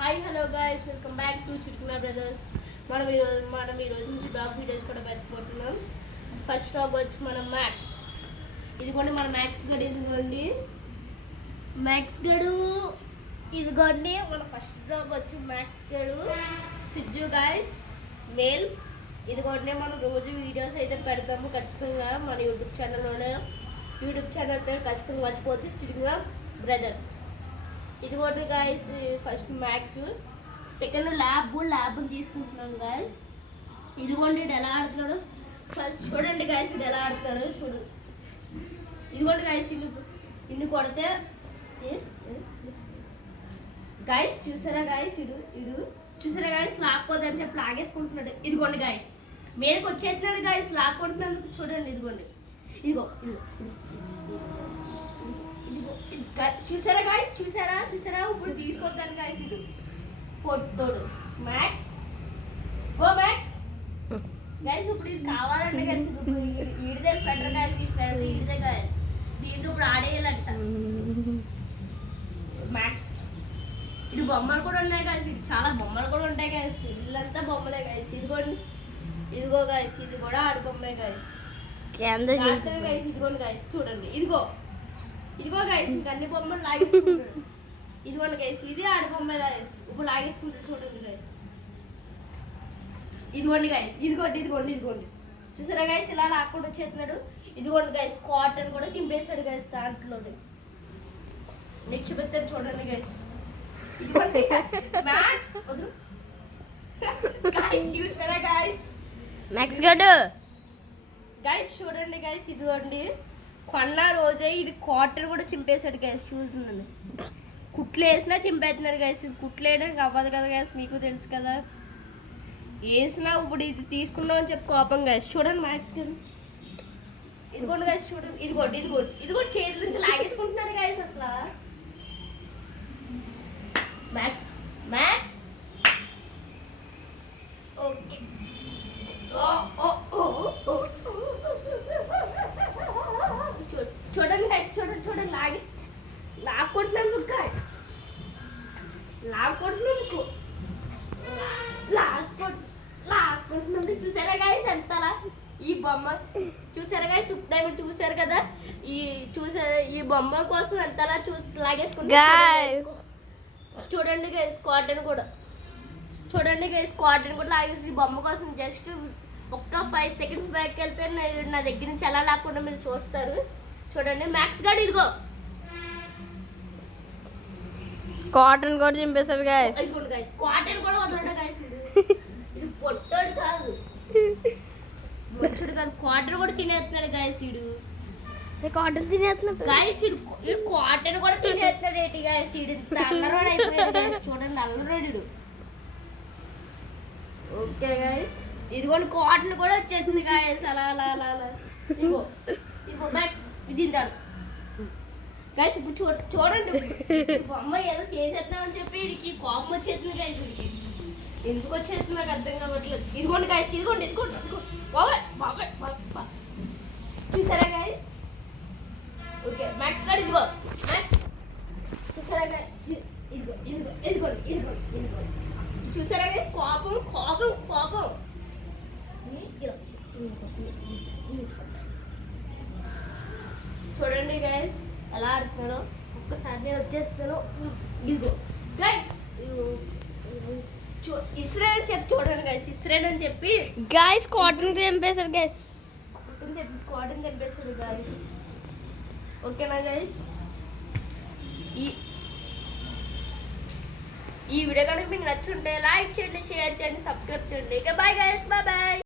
Hi hello guys, welcome back to చుట్టుకున్న brothers. మనం ఈరోజు నుంచి డాగ్ వీడియోస్ కూడా పెట్టుకుంటున్నాం. ఫస్ట్ డాగ్ వచ్చి మనం మ్యాక్స్. ఇదిగోండి మన మ్యాక్స్ గడు. ఇదిగోండి మ్యాక్స్ గడు. ఇదిగోండి మన ఫస్ట్ డాగ్ వచ్చి మ్యాక్స్ గడు సిజ్జు గైస్, మేల్. ఇదిగోండి మనం రోజు వీడియోస్ అయితే పెడతాము ఖచ్చితంగా మన యూట్యూబ్ ఛానల్లోనే. యూట్యూబ్ ఛానల్ పేరు ఖచ్చితంగా మర్చిపోతే చుట్టుకున్న బ్రదర్స్. ఇదిగోండి గాయస్ ఫస్ట్ మ్యాక్స్. సెకండ్ ల్యాబ్ని తీసుకుంటున్నాను గాయస్. ఇదిగోండి ఇది ఎలా ఆడుతున్నాడు ఫస్ట్ చూడండి గాయస్, ఇది ఎలా ఆడుతున్నాడు చూడు. ఇదిగోండి గాయస్, ఇన్ని కొడితే గాయస్ చూసారా గాయస్, ఇడు చూసారా గాయస్, లాక్కోదని చెప్పి లాగేసుకుంటున్నాడు. ఇదిగోండి గాయస్ మీదకి వచ్చేస్తున్నాడు గాయస్, లాక్కుంటున్నందుకు చూడండి. ఇదిగోండి ఇదిగో చూసారా గాయస్, చూసారా ఇప్పుడు తీసుకొద్దాను గాయస్. ఇది పొట్టోడు మ్యాక్స్. ఓ మ్యాక్స్ గాయస్, ఇప్పుడు ఇది కావాలంటే గాయస్, ఇప్పుడు ఈడిదే స్వెటర్ గాయస్, ఈ స్వెటర్ ఈడిదే గాయస్, దీంతో ఇప్పుడు ఆడేయాలంట మ్యాక్స్. ఇది బొమ్మలు కూడా ఉన్నాయి గాయస్, ఇది చాలా బొమ్మలు కూడా ఉంటాయి గాయస్, ఇల్లంతా బొమ్మలే గాయస్. ఇదిగో గాయస్, ఇది కూడా ఆడి బొమ్మే గాయస్. గాయస్ ఇదిగోండి గాయస్ చూడండి, ఇదిగో గాయస్, ఇంకా అన్ని బొమ్మలు లాగేసుకుంటాడు. ఇదిగోండి గాయస్, ఇది ఆడి బొమ్మ గాయస్, ఇప్పుడు లాగేసుకుంటాడు చూడండి గాయస్. ఇదిగోండి గాయస్, ఇదిగోండి చూసారా గాయస్, ఇలా లాక్కుండా వచ్చేస్తున్నాడు. ఇదిగోండి గాయస్, కాటన్ కూడా చింపేశాడు గాయస్ దాంట్లో. నెక్స్ట్ పెడతాను చూడండి గాయస్. ఇదిగోండి మ్యాక్స్ వదులు గాయస్, చూసారా గాయస్ మ్యాక్స్ గడు గాయస్, చూడండి గాయస్. ఇదిగోండి కొన్న రోజే ఇది కాటన్ కూడా చింపేశాడు గాయస్. చూస్తున్నాను, కుట్లు వేసినా చింపేస్తున్నాడు గాయస్. ఇది కుట్లు వేయడానికి అవ్వదు కదా గాయస్, మీకు తెలుసు కదా. వేసినా ఇప్పుడు ఇది తీసుకున్నాం అని చెప్పి కోపం గాయస్. చూడండి మ్యాక్స్ గారు, ఇదిగోండి గాయస్ చూడండి, ఇదిగోండి చేతుల నుంచి లాగేసుకుంటున్నాడు గాయస్ అసలు. Max okay. చూడండి గైస్, చూడండి లాక్కుంటున్నాను గైస్, లాక్కుంటున్నాను. చూసారా గైస్ ఎంతలా ఈ బొమ్మ, చూసారా గైస్, ఇప్పుడు చూసారు కదా, ఈ బొమ్మ కోసం ఎంతలా లాగేసుకుంటారు. చూడండి గైస్ కాటన్ కూడా, లాగేసి ఈ బొమ్మ కోసం జస్ట్ ఒక్క 5 seconds బ్యాక్ వెళ్తే నా దగ్గర నుంచి ఎలా లాక్కుండా మీరు చూస్తారు. చూడండి మ్యాక్స్ గాడు, ఇదిగో కాటన్ కూడా చింపేశాడు గాయస్. కాటన్ కూడా వదలడు గాయస్. ఇది పొట్టోడు కాదు, కాటన్ కూడా తినేస్తున్నాడు గాయస్. కాటన్ తినేస్తున్నాడు గాయస్, ఇడు కాటన్ కూడా తినేస్తున్నాడు ఏంటి గాయస్. ఇడు అల్లరోడు అయిపోయాడు గాయస్. చూడండి అల్లరోడు. ఓకే గాయస్, ఇదిగోండి కాటన్ కూడా వచ్చేసింది గాయస్. అలా ఇదిగో మ్యాక్స్ తింటాడు గాయస్. ఇప్పుడు చూడండి బొమ్మ ఏదో చేసేద్దామని చెప్పి వీడికి కోపం వచ్చేస్తుంది గాయస్. వీడికి ఎందుకు వచ్చేస్తుంది నాకు అర్థం కావట్లేదు. ఇదిగోండి గాయస్, ఇదిగోండి బాబాయ్ చూసారా గాయస్. ఓకే మ్యాక్స్ గారు, ఇదిగో మ్యాక్స్ చూసారా గాయస్, ఇదిగోండి చూసారా గాయస్, కోపం. చూడండి గాయస్ ఎలా ఆడుతున్నాడో. ఒక్కసారి నేను వచ్చేస్తాను. ఇదిగో గైస్, ఇస్రాయల్ అని చెప్పి చూడండి గైస్, ఇస్రాయల్ అని చెప్పి గాయస్ కాటన్ చంపేశారు గైస్. కాటన్ చంపేశాడు గైస్. ఓకేనా గైస్, ఈ వీడియో కనుక మీకు నచ్చుంటే లైక్ చేయండి, షేర్ చేయండి, సబ్స్క్రైబ్ చేయండి. Bye guys, bye.